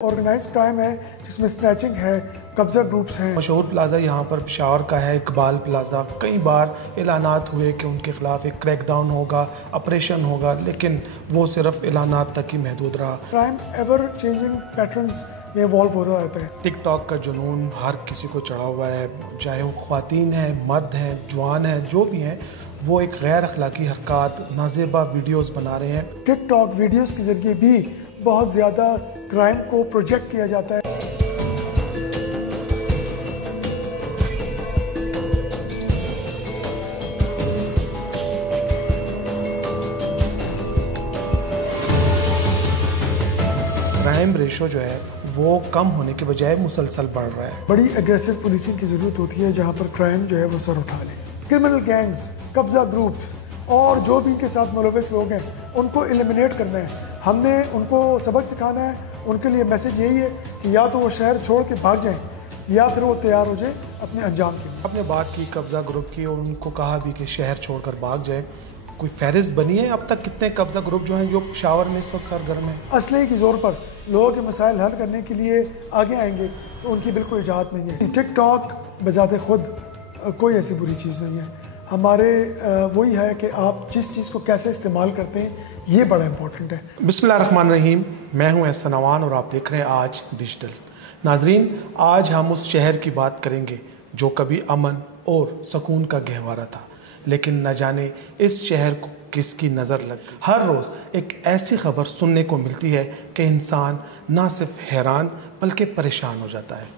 Organise crime है जिसमें snatching है, कब्जा ग्रुप्स हैं। मशहूर प्लाजा यहाँ पर पेशावर का है, इकबाल प्लाजा। कई बार ऐलानात हुए कि उनके खिलाफ एक क्रैकडाउन होगा, ऑपरेशन होगा, लेकिन वो सिर्फ ऐलानात तक ही महदूद रहा। क्राइम एवर चेंजिंग पैटर्न्स में इवॉल्व होता रहता है। टिकटॉक का जुनून हर किसी को चढ़ा हुआ है, चाहे वो ख्वातीन हैं, मर्द हैं, जवान हैं, जो भी हैं, वो एक गैर अखलाकी हरकत, नाजेबा वीडियोस बना रहे हैं। टिकटॉक वीडियोस के ज़रिए भी बहुत ज़्यादा क्राइम को प्रोजेक्ट किया जाता है। क्राइम रेशो जो है वो कम होने के बजाय मुसलसल बढ़ रहा है। बड़ी एग्रेसिव पुलिसिंग की ज़रूरत होती है जहाँ पर क्राइम जो है वो सर उठा ले। क्रिमिनल गैंग्स, कब्जा ग्रुप्स और जो भी इनके साथ मुलविस लोग हैं उनको एलिमिनेट करना है। हमने उनको सबक सिखाना है। उनके लिए मैसेज यही है कि या तो वो शहर छोड़ के भाग जाएं या फिर वो तैयार हो जाए अपने अंजाम के लिए। आपने बात की कब्जा ग्रुप की और उनको कहा भी कि शहर छोड़कर भाग जाए। कोई फहरिस्त बनी है अब तक कितने कब्जा ग्रुप जो हैं जो पेशावर में इस वक्त सरगर्म है? असले के ज़ोर पर लोगों के मसाइल हल करने के लिए आगे आएंगे तो उनकी बिल्कुल इजाज़त नहीं है। टिकटॉक बजाते खुद कोई ऐसी बुरी चीज़ नहीं है। हमारे वही है कि आप जिस चीज़ को कैसे इस्तेमाल करते हैं ये बड़ा इंपॉर्टेंट है। बिस्मिल्लाहिर्रहमानिर्रहीम, मैं हूं एहसन नवान और आप देख रहे हैं आज डिजिटल। नाजरीन, आज हम उस शहर की बात करेंगे जो कभी अमन और सुकून का गहवारा था, लेकिन न जाने इस शहर को किसकी नज़र लग। हर रोज़ एक ऐसी खबर सुनने को मिलती है कि इंसान ना सिर्फ हैरान बल्कि परेशान हो जाता है।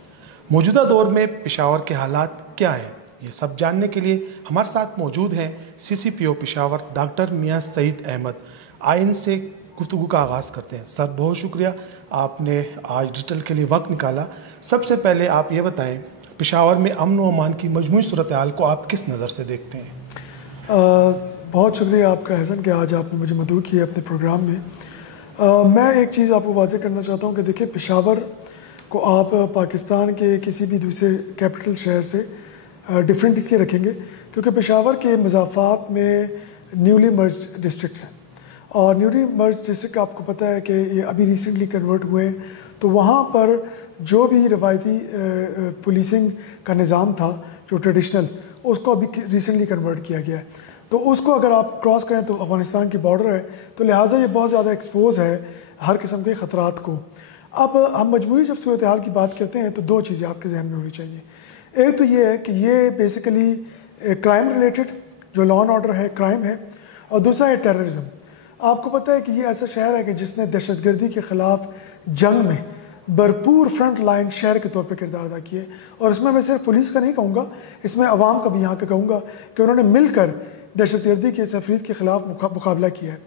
मौजूदा दौर में पेशावर के हालात क्या हैं, ये सब जानने के लिए हमारे साथ मौजूद हैं CCPO पेशावर डॉक्टर मियां सईद अहमद। आइन से गुफ्तगू का आगाज़ करते हैं। सर, बहुत शुक्रिया आपने आज डिजिटल के लिए वक्त निकाला। सबसे पहले आप ये बताएं, पेशावर में अमन व अमान की मजमूई सूरत हाल को आप किस नज़र से देखते हैं? बहुत शुक्रिया आपका एहसन कि आज आपने मुझे मदऊ किया अपने प्रोग्राम में। मैं एक चीज़ आपको वाज़ेह करना चाहता हूँ कि देखिए, पेशावर को आप पाकिस्तान के किसी भी दूसरे कैपिटल शहर से डिफरेंट इसलिए रखेंगे क्योंकि पेशावर के मज़ाफ़ात में न्यूली मर्ज्ड डिस्ट्रिक्ट्स हैं और न्यूली मर्ज्ड डिस्ट्रिक्ट आपको पता है कि ये अभी रिसेंटली कन्वर्ट हुए हैं। तो वहाँ पर जो भी रवायती पुलिसिंग का निज़ाम था जो ट्रेडिशनल, उसको अभी रिसेंटली कन्वर्ट किया गया है। तो उसको अगर आप क्रॉस करें तो अफ़गानिस्तान की बॉर्डर है, तो लिहाजा ये बहुत ज़्यादा एक्सपोज है हर किस्म के ख़तरात को। अब हम मजमूई जब सूरत हाल की बात करते हैं तो दो चीज़ें आपके जहन में होनी चाहिए। एक तो ये है कि ये बेसिकली क्राइम रिलेटेड जो लॉ एंड ऑर्डर है, क्राइम है, और दूसरा है टेररिज्म। आपको पता है कि ये ऐसा शहर है कि जिसने दहशतगर्दी के ख़िलाफ़ जंग में भरपूर फ्रंट लाइन शहर के तौर पर किरदार अदा किए। और इसमें मैं सिर्फ पुलिस का नहीं कहूँगा, इसमें अवाम का भी यहाँ का कहूँगा कि उन्होंने मिलकर दहशतगर्दी के तफरीद के ख़िलाफ़ मुकाबला किया है।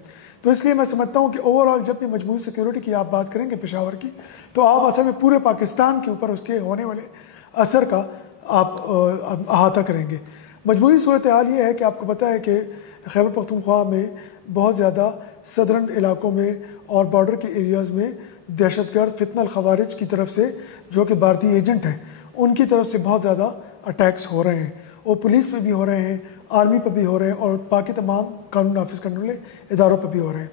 तो इसलिए मैं समझता हूँ कि ओवरऑल जब भी मजमूई सिक्योरिटी की आप बात करेंगे पेशावर की, तो आप असल में पूरे पाकिस्तान के ऊपर उसके होने वाले असर का आप अहाता करेंगे। मजमूई सूरत हाल ये है कि आपको पता है कि खैबर पख्तूनख्वा में बहुत ज़्यादा सदरन इलाकों में और बॉर्डर के एरियाज़ में दहशतगर्द फितनल खवारिज की तरफ से जो कि भारतीय एजेंट हैं उनकी तरफ से बहुत ज़्यादा अटैक्स हो रहे हैं। वो पुलिस पे भी हो रहे हैं, आर्मी पर भी हो रहे हैं और बाकी तमाम कानून नाफिज करने वाले इदारों पर भी हो रहे हैं।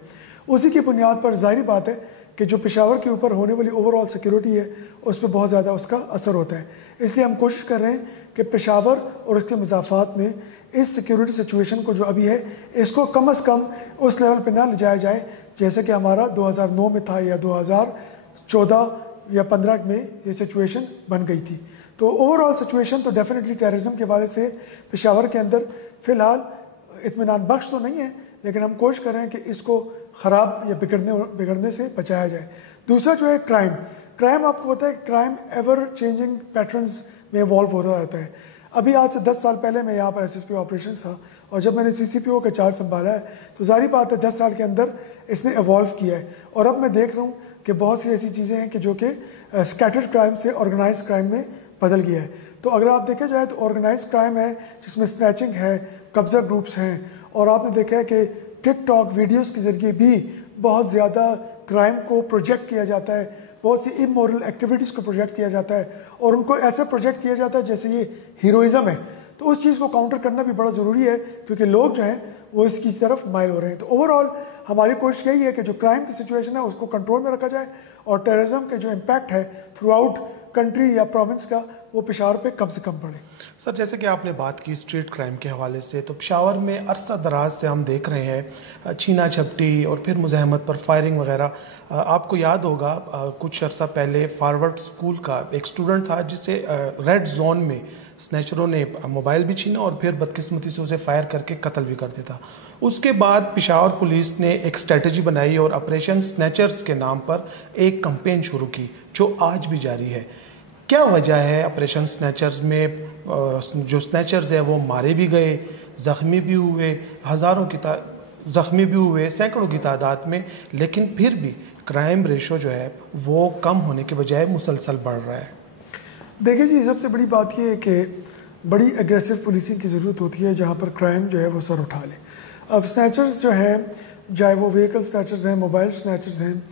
उसी की बुनियाद पर जाहिर बात है कि जो पेशावर के ऊपर होने वाली ओवरऑल सिक्योरिटी है उस पर बहुत ज़्यादा उसका असर होता है। इसलिए हम कोशिश कर रहे हैं कि पेशावर और उसके मज़ाफ़ात में इस सिक्योरिटी सिचुएशन को जो अभी है इसको कम अज़ कम उस लेवल पर ना ले जाया जाए जैसे कि हमारा 2009 में था या 2014 या 15 में ये सिचुएशन बन गई थी। तो ओवरऑल सिचुएशन तो डेफिनेटली टेररिज्म के हवाले से पेशावर के अंदर फ़िलहाल इत्मीनान बख्श तो नहीं है, लेकिन हम कोशिश कर रहे हैं कि इसको ख़राब या बिगड़ने से बचाया जाए। दूसरा जो है क्राइम आपको पता है क्राइम एवर चेंजिंग पैटर्न्स में इवॉल्व होता रहता है। अभी आज से 10 साल पहले मैं यहाँ पर SSPO ऑपरेशन था और जब मैंने CCPO का चार्ज संभाला है तो जाहिर बात है 10 साल के अंदर इसने इवॉल्व किया है। और अब मैं देख रहा हूँ कि बहुत सी ऐसी चीज़ें हैं कि जो कि स्कैटर्ड क्राइम से ऑर्गेनाइज क्राइम में बदल गया है। तो अगर आप देखा जाए तो ऑर्गेनाइज क्राइम है जिसमें स्नैचिंग है, कब्जा ग्रुप्स हैं, और आपने देखा है कि टिकटॉक वीडियोस के ज़रिए भी बहुत ज़्यादा क्राइम को प्रोजेक्ट किया जाता है, बहुत सी इमोरल एक्टिविटीज़ को प्रोजेक्ट किया जाता है और उनको ऐसा प्रोजेक्ट किया जाता है जैसे ये हीरोइज़म है। तो उस चीज़ को काउंटर करना भी बड़ा ज़रूरी है क्योंकि लोग जो हैं वो इसकी तरफ माइल हो रहे हैं। तो ओवरऑल हमारी कोशिश यही है कि जो क्राइम की सिचुएशन है उसको कंट्रोल में रखा जाए और टेररिज्म के जो इम्पैक्ट है थ्रू आउट कंट्री या प्रोविंस का वो पेशावर पे कम से कम पड़े। सर, जैसे कि आपने बात की स्ट्रीट क्राइम के हवाले से, तो पेशावर में अरसा दराज से हम देख रहे हैं छीना झपटी और फिर मुज़ाहमत पर फायरिंग वगैरह। आपको याद होगा कुछ अरसा पहले फॉरवर्ड स्कूल का एक स्टूडेंट था जिसे रेड जोन में स्नैचरों ने मोबाइल भी छीना और फिर बदकिस्मती से उसे फायर करके कत्ल भी कर दिया था। उसके बाद पेशावर पुलिस ने एक स्ट्रेटजी बनाई और ऑपरेशन स्नैचर्स के नाम पर एक कैंपेन शुरू की जो आज भी जारी है। क्या वजह है ऑपरेशन स्नैचर्स में जो स्नैचर्स है वो मारे भी गए, ज़ख्मी भी हुए, ज़ख्मी भी हुए सैकड़ों की तादाद में, लेकिन फिर भी क्राइम रेशो जो है वो कम होने के बजाय मुसलसल बढ़ रहा है? देखिए जी, सबसे बड़ी बात यह है कि बड़ी एग्रेसिव पुलिसिंग की ज़रूरत होती है जहाँ पर क्राइम जो है वो सर उठा ले। अब स्नैचर्स जो हैं, चाहे वो व्हीकल स्नैचर्स हैं, मोबाइल स्नैचर्स हैं,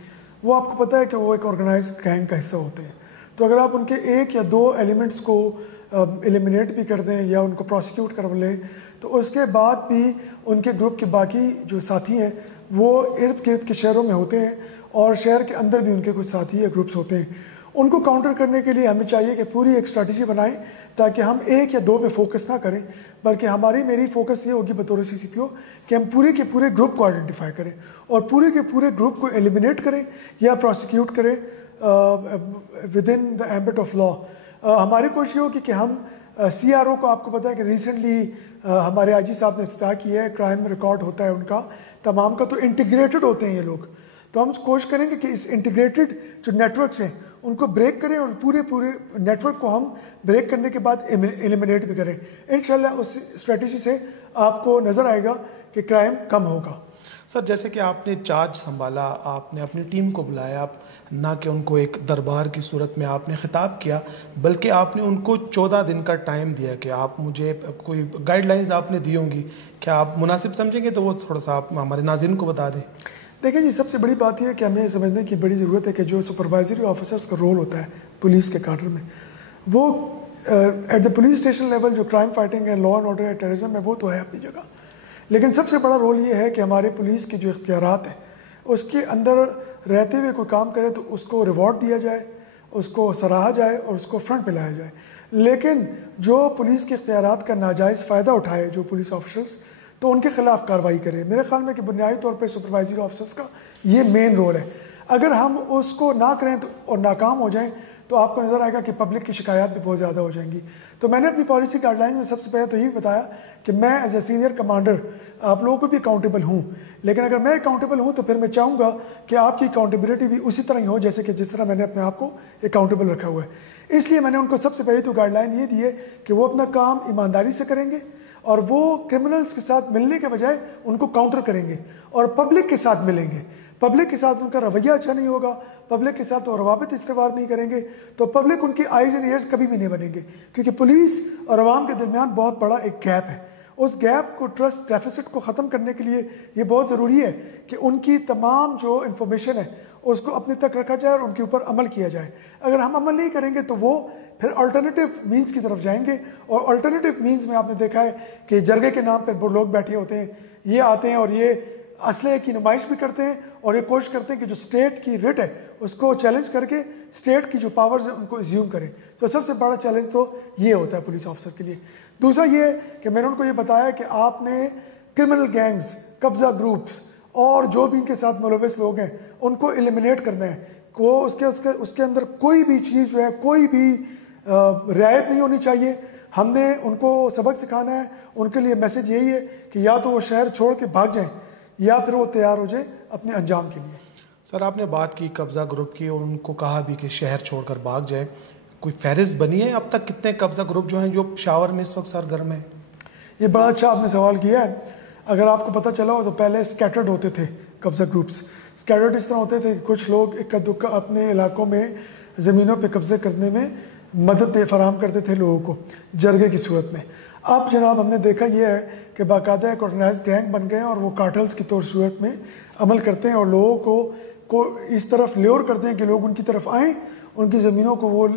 वो आपको पता है कि वो एक ऑर्गेनाइज गैंग का हिस्सा होते हैं। तो अगर आप उनके एक या दो एलिमेंट्स को एलिमिनेट भी कर दें या उनको प्रोसिक्यूट कर लें तो उसके बाद भी उनके ग्रुप के बाकी जो साथी हैं वो इर्द गिर्द के शहरों में होते हैं और शहर के अंदर भी उनके कुछ साथी या ग्रुप्स होते हैं। उनको काउंटर करने के लिए हमें चाहिए कि पूरी एक स्ट्रैटेजी बनाएं ताकि हम एक या दो पे फोकस ना करें, बल्कि मेरी फोकस ये होगी बतौर CCPO कि हम पूरे के पूरे ग्रुप को आइडेंटिफाई करें और पूरे के पूरे ग्रुप को एलिमिनेट करें या प्रोसिक्यूट करें with in the ambit of law. हमारी कोशिश ये होगी कि हम CRO को, आपको पता है कि रिसेंटली हमारे IG साहब ने इफ्तिताह किया है, क्राइम रिकॉर्ड होता है उनका तमाम का, तो इंटीग्रेटेड होते हैं ये लोग। तो हम कोशिश करेंगे कि इस इंटीग्रेटेड जो नेटवर्क्स हैं उनको ब्रेक करें और पूरे नेटवर्क को हम ब्रेक करने के बाद एलिमिनेट भी करें। इंशाल्लाह उस स्ट्रेटजी से आपको नज़र आएगा कि क्राइम कम होगा। सर, जैसे कि आपने चार्ज संभाला, आपने अपनी टीम को बुलाया, आप ना कि उनको एक दरबार की सूरत में आपने ख़िताब किया, बल्कि आपने उनको 14 दिन का टाइम दिया कि आप मुझे कोई गाइडलाइंस आपने दी होंगी, क्या आप मुनासिब समझेंगे तो वो थोड़ा सा आप हमारे नाज़रीन को बता दें? देखिए जी, सबसे बड़ी बात यह है कि हमें समझने की बड़ी ज़रूरत है कि जो सुपरवाइजरी ऑफिसर्स का रोल होता है पुलिस के काडर में, वो at the police station level जो क्राइम फाइटिंग है, लॉ एंड ऑर्डर है, टेररिज्म है, वो तो है अपनी जगह, लेकिन सबसे बड़ा रोल ये है कि हमारे पुलिस के जो इख्तियारात हैं उसके अंदर रहते हुए कोई काम करे तो उसको रिवॉर्ड दिया जाए, उसको सराहा जाए और उसको फ्रंट पे लाया जाए। लेकिन जो पुलिस के इख्तियारात का नाजायज़ फ़ायदा उठाए जो पुलिस ऑफिसर्स, तो उनके खिलाफ कार्रवाई करें। मेरे ख्याल में कि बुनियादी तौर पर सुपरवाइजरी ऑफिसर्स का ये मेन रोल है। अगर हम उसको ना करें तो और नाकाम हो जाएं तो आपको नज़र आएगा कि पब्लिक की शिकायत भी बहुत ज़्यादा हो जाएंगी। तो मैंने अपनी पॉलिसी गाइडलाइन में सबसे पहले तो यही बताया कि मैं एज ए सीनियर कमांडर आप लोगों को भी अकाउंटेबल हूँ, लेकिन अगर मैं अकाउंटेबल हूँ तो फिर मैं चाहूँगा कि आपकी अकाउंटेबिलिटी भी उसी तरह ही हो जैसे कि जिस तरह मैंने अपने आप को अकाउंटेबल रखा हुआ है। इसलिए मैंने उनको सबसे पहले तो गाइडलाइन ये दी है कि वो अपना काम ईमानदारी से करेंगे और वो क्रिमिनल्स के साथ मिलने के बजाय उनको काउंटर करेंगे और पब्लिक के साथ मिलेंगे। पब्लिक के साथ उनका रवैया अच्छा नहीं होगा, पब्लिक के साथ वो रवाबित इस्तेमाल नहीं करेंगे तो पब्लिक उनकी आइज़ एंड ईयर्स कभी भी नहीं बनेंगे, क्योंकि पुलिस और अवाम के दरमियान बहुत बड़ा एक गैप है। उस गैप को, ट्रस्ट डेफिसिट को ख़त्म करने के लिए ये बहुत ज़रूरी है कि उनकी तमाम जो इन्फॉर्मेशन है उसको अपने तक रखा जाए और उनके ऊपर अमल किया जाए। अगर हम अमल नहीं करेंगे तो वो फिर अल्टरनेटिव मीन्स की तरफ जाएंगे, और अल्टरनेटिव मीन्स में आपने देखा है कि जरगे के नाम पर लोग बैठे होते हैं, ये आते हैं और ये असले की नुमाइश भी करते हैं और ये कोशिश करते हैं कि जो स्टेट की रिट है उसको चैलेंज करके स्टेट की जो पावर्स है उनको एज्यूम करें। तो सबसे बड़ा चैलेंज तो ये होता है पुलिस ऑफिसर के लिए। दूसरा ये कि मैंने उनको ये बताया कि आपने क्रिमिनल गैंग्स, कब्जा ग्रुप्स और जो भी इनके साथ मुलविस लोग हैं उनको एलिमिनेट करना है। को उसके अंदर कोई भी चीज़ जो है, कोई भी रियायत नहीं होनी चाहिए। हमने उनको सबक सिखाना है। उनके लिए मैसेज यही है कि या तो वो शहर छोड़ के भाग जाएं या फिर वो तैयार हो जाए अपने अंजाम के लिए। सर, आपने बात की कब्ज़ा ग्रुप की और उनको कहा भी कि शहर छोड़कर भाग जाए, कोई फहरिस्त बनी है अब तक कितने कब्ज़ा ग्रुप जो हैं जो पेशावर में इस वक्त सरगर्म है? ये बड़ा अच्छा आपने सवाल किया है। अगर आपको पता चला हो तो पहले स्कैटर्ड होते थे कब्ज़ा ग्रुप्स। स्कैटर्ड इस तरह होते थे कि कुछ लोग इक्का दुक्का अपने इलाकों में ज़मीनों पे कब्ज़े करने में मदद फराहम करते थे लोगों को जरगे की सूरत में। अब जनाब हमने देखा यह है कि बाकायदा एक ऑर्गेनाइज गैंग बन गए और वो कार्टल्स की तौर सूरत में अमल करते हैं और लोगों को इस तरफ ल्योर करते हैं कि लोग उनकी तरफ आएँ, उनकी ज़मीनों को वो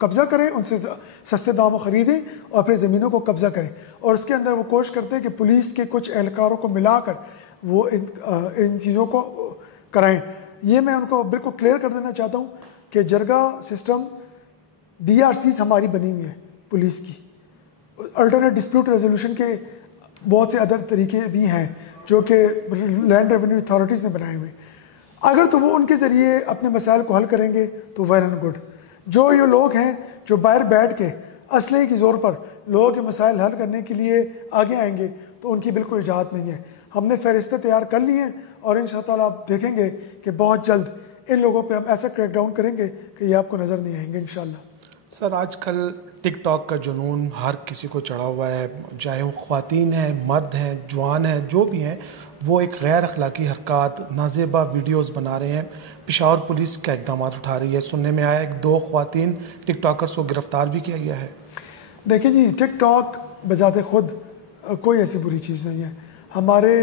कब्ज़ा करें, उनसे सस्ते दामों ख़रीदें और फिर ज़मीनों को कब्ज़ा करें। और उसके अंदर वो कोशिश करते हैं कि पुलिस के कुछ एहलकारों को मिलाकर वो इन चीज़ों को कराएं। ये मैं उनको बिल्कुल क्लियर कर देना चाहता हूँ कि जरगा सिस्टम DRCs हमारी बनी हुई है पुलिस की, अल्टरनेट डिस्प्यूट रेजोल्यूशन के बहुत से अदर तरीके भी हैं जो कि लैंड रेवेन्यू अथॉरिटीज़ ने बनाए हुए। अगर तो वो उनके ज़रिए अपने मसाइल को हल करेंगे तो वेल एंड गुड। जो ये लोग हैं जो बाहर बैठ के असले की ज़ोर पर लोगों के मसाइल हल करने के लिए आगे आएंगे तो उनकी बिल्कुल इजाज़त नहीं है। हमने फहरिस्तें तैयार कर ली हैं और इंशाअल्लाह आप देखेंगे कि बहुत जल्द इन लोगों पे हम ऐसा क्रैकडाउन करेंगे कि ये आपको नज़र नहीं आएंगे इंशाअल्लाह। सर, आजकल टिकटॉक का जुनून हर किसी को चढ़ा हुआ है, चाहे वो ख्वातीन हैं, मर्द हैं, जवान हैं, जो भी हैं, वो एक गैर अखलाकी हरकत, नाजेबा वीडियोस बना रहे हैं। पेशावर पुलिस क्या इकदाम उठा रही है? सुनने में आया एक 2 ख्वातीन टिकटॉकर्स को गिरफ्तार भी किया गया है। देखिए जी, टिकटॉक बजाते खुद कोई ऐसी बुरी चीज़ नहीं है। हमारे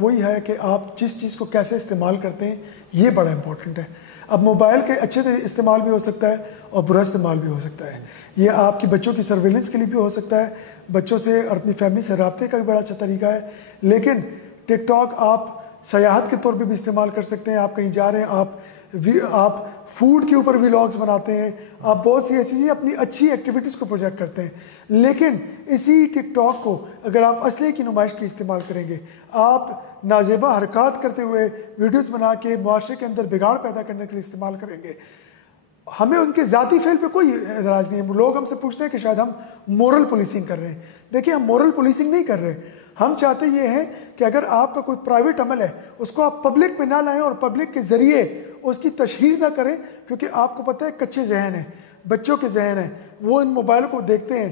वही है कि आप जिस चीज़ को कैसे इस्तेमाल करते हैं ये बड़ा इंपॉर्टेंट है। अब मोबाइल के अच्छे इस्तेमाल भी हो सकता है और बुरा इस्तेमाल भी हो सकता है। ये आपकी बच्चों की सर्वेलेंस के लिए भी हो सकता है, बच्चों से और अपनी फैमिली से रब्ते का भी बड़ा अच्छा तरीका है। लेकिन टिकटॉक आप सयाहत के तौर पे भी इस्तेमाल कर सकते हैं। आप कहीं जा रहे हैं, आप फूड के ऊपर व्लॉग्स बनाते हैं, आप बहुत सी ऐसी अपनी अच्छी एक्टिविटीज़ को प्रोजेक्ट करते हैं। लेकिन इसी टिकटॉक को अगर आप असले की नुमाइश की इस्तेमाल करेंगे, आप नाजेबा हरकत करते हुए वीडियोस बना के मुआशरे के अंदर बिगाड़ पैदा करने के लिए इस्तेमाल करेंगे, हमें उनके ज़ाती फेल पे कोई एतराज़ नहीं है। लोग हमसे पूछते हैं कि शायद हम मोरल पुलिसिंग कर रहे हैं। देखिए, हम मोरल पुलिसिंग नहीं कर रहे। हम चाहते ये हैं कि अगर आपका कोई प्राइवेट अमल है उसको आप पब्लिक में ना लाएं और पब्लिक के ज़रिए उसकी तशहीर ना करें, क्योंकि आपको पता है कच्चे जहन हैं, बच्चों के जहन हैं, वो इन मोबाइल को देखते हैं,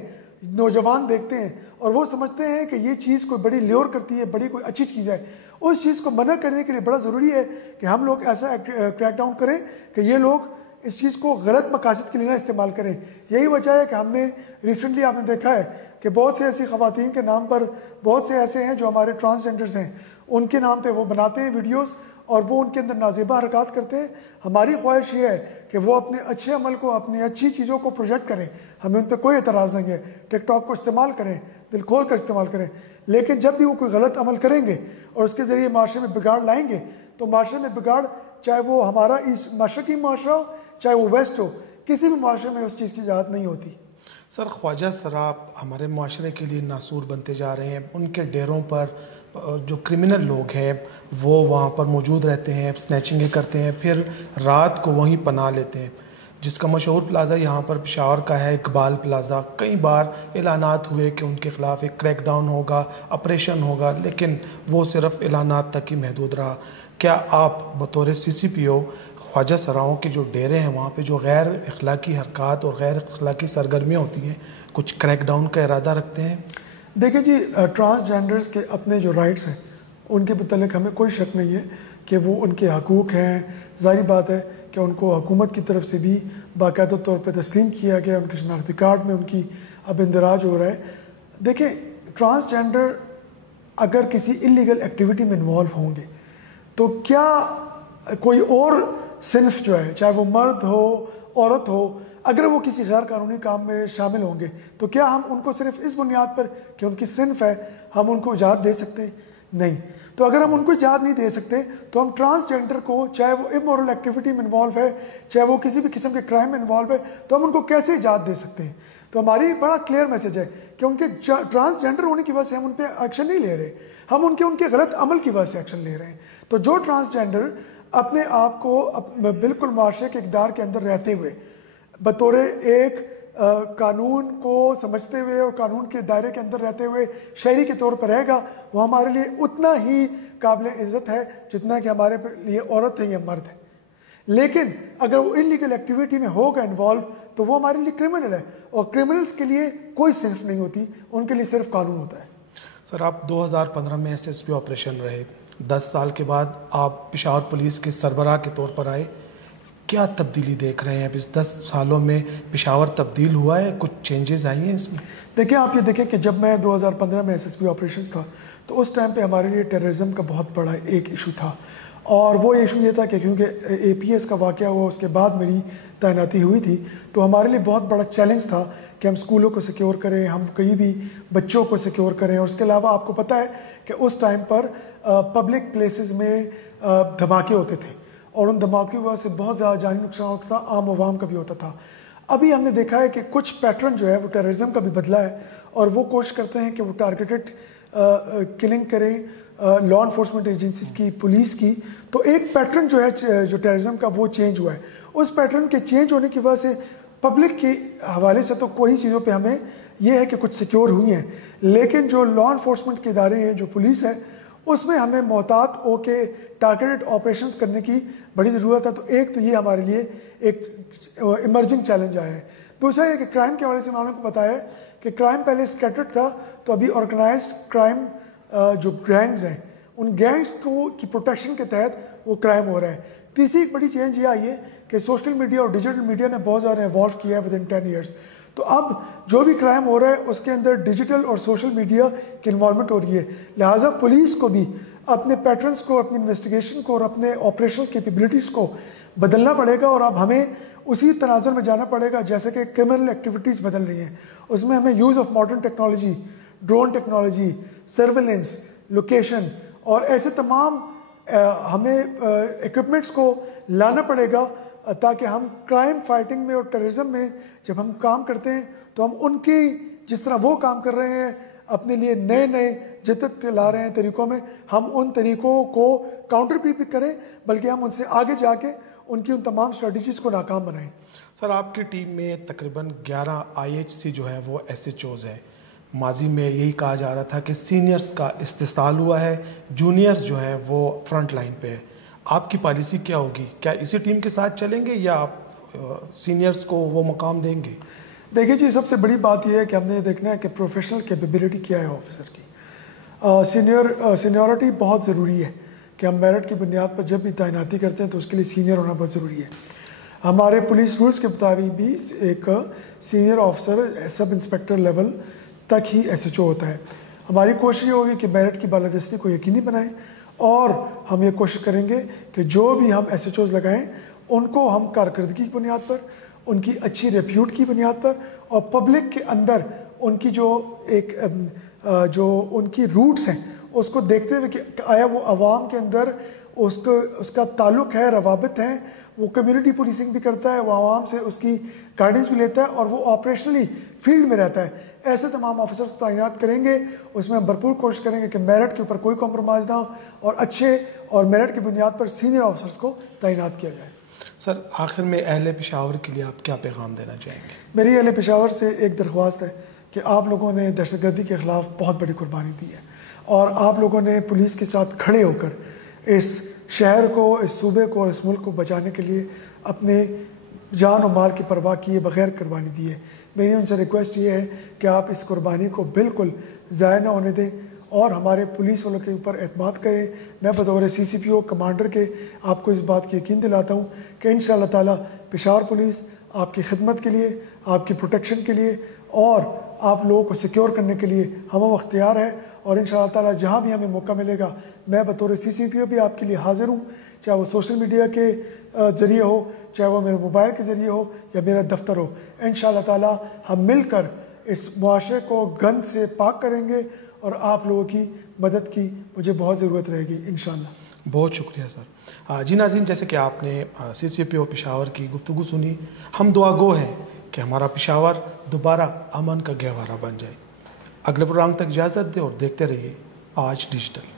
नौजवान देखते हैं और वो समझते हैं कि ये चीज़ कोई बड़ी ल्योर करती है, बड़ी कोई अच्छी चीज़ है। उस चीज़ को मना करने के लिए बड़ा ज़रूरी है कि हम लोग ऐसा क्रैकडाउन करें कि ये लोग इस चीज़ को गलत मकासद के लिए ना इस्तेमाल करें। यही वजह है कि हमने रिसेंटली आपने देखा है कि बहुत से ऐसी ख़वातीन के नाम पर बहुत से ऐसे हैं जो हमारे ट्रांसजेंडर्स हैं, उनके नाम पे वो बनाते हैं वीडियोस और वो उनके अंदर नाजेबा हरकत करते हैं। हमारी ख्वाहिश ये है कि वो अपने अच्छे अमल को, अपनी अच्छी चीज़ों को प्रोजेक्ट करें, हमें उन पर कोई एतराज़ नहीं है। टिकटॉक को इस्तेमाल करें, दिल खोल कर इस्तेमाल करें, लेकिन जब भी वो कोई गलत अमल करेंगे और उसके ज़रिए माशरे में बिगाड़ लाएंगे तो माशरे में बिगाड़, चाहे वो हमारा इस मशरकी माशरा हो चाहे वो वेस्ट हो, किसी भी माशरे में उस चीज़ की इजाज़त नहीं होती। सर, ख्वाजा सराब हमारे माशरे के लिए नासूर बनते जा रहे हैं। उनके डेरों पर जो क्रिमिनल लोग हैं वो वहाँ पर मौजूद रहते हैं, स्नैचिंगें करते हैं, फिर रात को वहीं पनाह लेते हैं। जिसका मशहूर प्लाज़ा यहाँ पर पेशावर का है, इकबाल प्लाज़ा। कई बार ऐलानात हुए कि उनके ख़िलाफ़ एक क्रैकडाउन होगा, ऑपरेशन होगा, लेकिन वो सिर्फ ऐलानात तक ही महदूद रहा। क्या आप बतौर CCPO ख्वाजा सराओं के जो डेरे हैं वहाँ पे जो गैर अखलाकी हरकत और गैर अखलाकी सरगर्मियाँ होती हैं, कुछ क्रैकडाउन का इरादा रखते हैं? देखिए जी, ट्रांसजेंडर्स के अपने जो राइट्स हैं उनके मुतल्लिक़ हमें कोई शक नहीं है कि वो उनके हकूक़ हैं। ज़ाहिर बात है कि उनको हुकूमत की तरफ से भी बाकायदा तौर पर तस्लीम किया गया, उनके शनाख्ती कार्ड में उनकी अब इंदराज हो रहा है। देखिए, ट्रांसजेंडर अगर किसी इलीगल एक्टिविटी में इन्वॉल्व होंगे तो क्या कोई और सिन्फ जो है, चाहे वो मर्द हो औरत हो, अगर वो किसी गैर कानूनी काम में शामिल होंगे तो क्या हम उनको सिर्फ इस बुनियाद पर कि उनकी सिन्फ है हम उनको इजाज़त दे सकते हैं? नहीं। तो अगर हम उनको इजाज़त नहीं दे सकते तो हम ट्रांसजेंडर को, चाहे वो इमोरल एक्टिविटी में इन्वॉल्व है, चाहे वो किसी भी किस्म के क्राइम में इन्वॉल्व है, तो हम उनको कैसे इजाज़त दे सकते हैं? तो हमारी बड़ा क्लियर मैसेज है कि उनके ट्रांसजेंडर होने की वजह से हम उन पर एक्शन नहीं ले रहे, हम उनके गलत अमल की वजह से एक्शन ले रहे हैं। तो जो ट्रांसजेंडर अपने आप को बिल्कुल माशरे के इक़दार के अंदर रहते हुए बतौर एक कानून को समझते हुए और कानून के दायरे के अंदर रहते हुए शहरी के तौर पर रहेगा, वो हमारे लिए उतना ही काबिल इज़्ज़त है जितना कि हमारे लिए औरत है या मर्द है। लेकिन अगर वो इलीगल एक्टिविटी में होगा इन्वॉल्व तो वो हमारे लिए क्रिमिनल है, और क्रिमिनल्स के लिए कोई सिर्फ नहीं होती, उनके लिए सिर्फ कानून होता है। सर, आप 2015 में SSP ऑपरेशन रहे, 10 साल के बाद आप पेशावर पुलिस के सरबराह के तौर पर आए। क्या तब्दीली देख रहे हैं अब इस 10 सालों में? पेशावर तब्दील हुआ है, कुछ चेंजेस आई हैं इसमें? देखिए, आप ये देखें कि जब मैं 2015 में SSP ऑपरेशन था तो उस टाइम पे हमारे लिए टेररिज्म का बहुत बड़ा एक इशू था, और वो इशू ये था कि क्योंकि APS का वाक़या हुआ उसके बाद मेरी तैनाती हुई थी, तो हमारे लिए बहुत बड़ा चैलेंज था कि हम स्कूलों को सिक्योर करें, हम कहीं भी बच्चों को सिक्योर करें। और उसके अलावा आपको पता है कि उस टाइम पर पब्लिक प्लेसेस में धमाके होते थे और उन धमाके की वजह से बहुत ज़्यादा जानी नुकसान होता था, आम आवाम का भी होता था। अभी हमने देखा है कि कुछ पैटर्न जो है वो टेररिज्म का भी बदला है और वो कोशिश करते हैं कि वो टारगेटेड किलिंग करें लॉ इन्फोर्समेंट एजेंसीज की, पुलिस की। तो एक पैटर्न जो है जो टेररिज्म का वो चेंज हुआ है। उस पैटर्न के चेंज होने की वजह से पब्लिक के हवाले से तो कोई चीज़ों पे हमें ये है कि कुछ सिक्योर हुई हैं, लेकिन जो लॉ इन्फोर्समेंट के इदारे हैं, जो पुलिस है, उसमें हमें मोहतात होके टारगेटेड ऑपरेशंस करने की बड़ी ज़रूरत है। तो एक तो ये हमारे लिए एक इमर्जिंग चैलेंज आया है। दूसरा ये कि क्राइम के हवाले से मैंने आपको बताया कि क्राइम पहले स्कैटर्ड था, तो अभी ऑर्गेनाइज क्राइम जो गैंग्स हैं, उन गैंग्स को की प्रोटेक्शन के तहत वो क्राइम हो रहा है। तीसरी एक बड़ी चेंज ये आई है कि सोशल मीडिया और डिजिटल मीडिया ने बहुत ज़्यादा इवॉल्व किया है विद इन 10 ईयर्स। तो अब जो भी क्राइम हो रहा है उसके अंदर डिजिटल और सोशल मीडिया की इन्वॉल्वमेंट हो रही है। लिहाजा पुलिस को भी अपने पैटर्न्स को, अपनी इन्वेस्टिगेशन को और अपने ऑपरेशनल कैपेबिलिटीज़ को बदलना पड़ेगा और अब हमें उसी तनाजुर में जाना पड़ेगा जैसे कि क्रिमिनल एक्टिविटीज़ बदल रही हैं। उसमें हमें use of modern technology, drone technology, surveillance, location और ऐसे तमाम हमें इक्विपमेंट्स को लाना पड़ेगा ताकि हम क्राइम फाइटिंग में और टेररिज्म में जब हम काम करते हैं तो हम उनकी जिस तरह वो काम कर रहे हैं अपने लिए नए नए जिद्दत ला रहे हैं तरीक़ों में, हम उन तरीक़ों को काउंटर भी करें, बल्कि हम उनसे आगे जाके उनकी उन तमाम स्ट्रेटजीज़ को नाकाम बनाएं। सर, आपकी टीम में तकरीबन 11 IHC जो है वो SHOs है। माजी में यही कहा जा रहा था कि सीनियर्स का इस्तेसाल हुआ है, जूनियर्स जो है वो फ्रंट लाइन पे है। आपकी पॉलिसी क्या होगी? क्या इसी टीम के साथ चलेंगे या आप सीनियर्स को वो मकाम देंगे? देखिए जी, सबसे बड़ी बात यह है कि हमने देखना है कि प्रोफेशनल कैपेबिलिटी क्या है ऑफिसर की। सीनियरिटी बहुत ज़रूरी है कि हम मेरिट की बुनियाद पर जब भी तैनाती करते हैं तो उसके लिए सीनियर होना बहुत ज़रूरी है। हमारे पुलिस रूल्स के मुताबिक भी एक senior officer sub inspector level तक ही SHO होता है। हमारी कोशिश ये होगी कि मेरिट की बालादस्ती को यकीनी बनाएं और हम ये कोशिश करेंगे कि जो भी हम SHOs लगाएं उनको हम कारकर्दगी की बुनियाद पर, उनकी अच्छी रेप्यूट की बुनियाद पर और पब्लिक के अंदर उनकी जो उनकी रूट्स हैं उसको देखते हुए कि आया वो आवाम के अंदर उसका ताल्लुक़ है, रवाबित हैं, वो कम्युनिटी पुलिसिंग भी करता है, वो आवाम से उसकी गाइडेंस भी लेता है और वो ऑपरेशनली फील्ड में रहता है। ऐसे तमाम ऑफिसर्स को तैनात करेंगे, उसमें हम भरपूर कोशिश करेंगे कि मेरिट के ऊपर कोई कॉम्प्रोमाइज़ ना हो और अच्छे और मेरिट की बुनियाद पर सीनियर ऑफिसर्स को तैनात किया जाए। सर, आखिर में अहले पेशावर के लिए आप क्या पैगाम देना चाहेंगे? मेरी अहले पेशावर से एक दरख्वास्त है कि आप लोगों ने दहशतगर्दी के ख़िलाफ़ बहुत बड़ी कुर्बानी दी है और आप लोगों ने पुलिस के साथ खड़े होकर इस शहर को, इस सूबे को और इस मुल्क को बचाने के लिए अपने जान और माल की परवाह किए बगैर कुर्बानी दी है। मेरी उनसे रिक्वेस्ट ये है कि आप इस कुर्बानी को बिल्कुल ज़ाया ना होने दें और हमारे पुलिस वालों के ऊपर एतमाद करें। मैं बतौर CCPO कमांडर के आपको इस बात की यकीन दिलाता हूँ कि इंशाअल्लाह ताला पेशावर पुलिस आपकी खिदमत के लिए, आपकी प्रोटेक्शन के लिए और आप लोगों को सिक्योर करने के लिए हम अख्तियार है और इंशाअल्लाह ताला जहाँ भी हमें मौका मिलेगा मैं बतौर CCPO भी आपके लिए हाज़िर हूँ, चाहे वो सोशल मीडिया के ज़रिए हो, चाहे वो मेरे मोबाइल के ज़रिए हो या मेरा दफ्तर हो। इंशाअल्लाह ताला हम मिलकर इस मुआशरे को गंद से पाक करेंगे और आप लोगों की मदद की मुझे बहुत ज़रूरत रहेगी इंशाअल्लाह। बहुत शुक्रिया सर। जी नाज़रीन, जैसे कि आपने CCPO पेशावर की गुफ्तगू सुनी, हम दुआ गो हैं कि हमारा पेशावर दोबारा अमन का गहवारा बन जाए। अगले प्रोग्राम तक इजाज़त दें और देखते रहिए आज डिजिटल।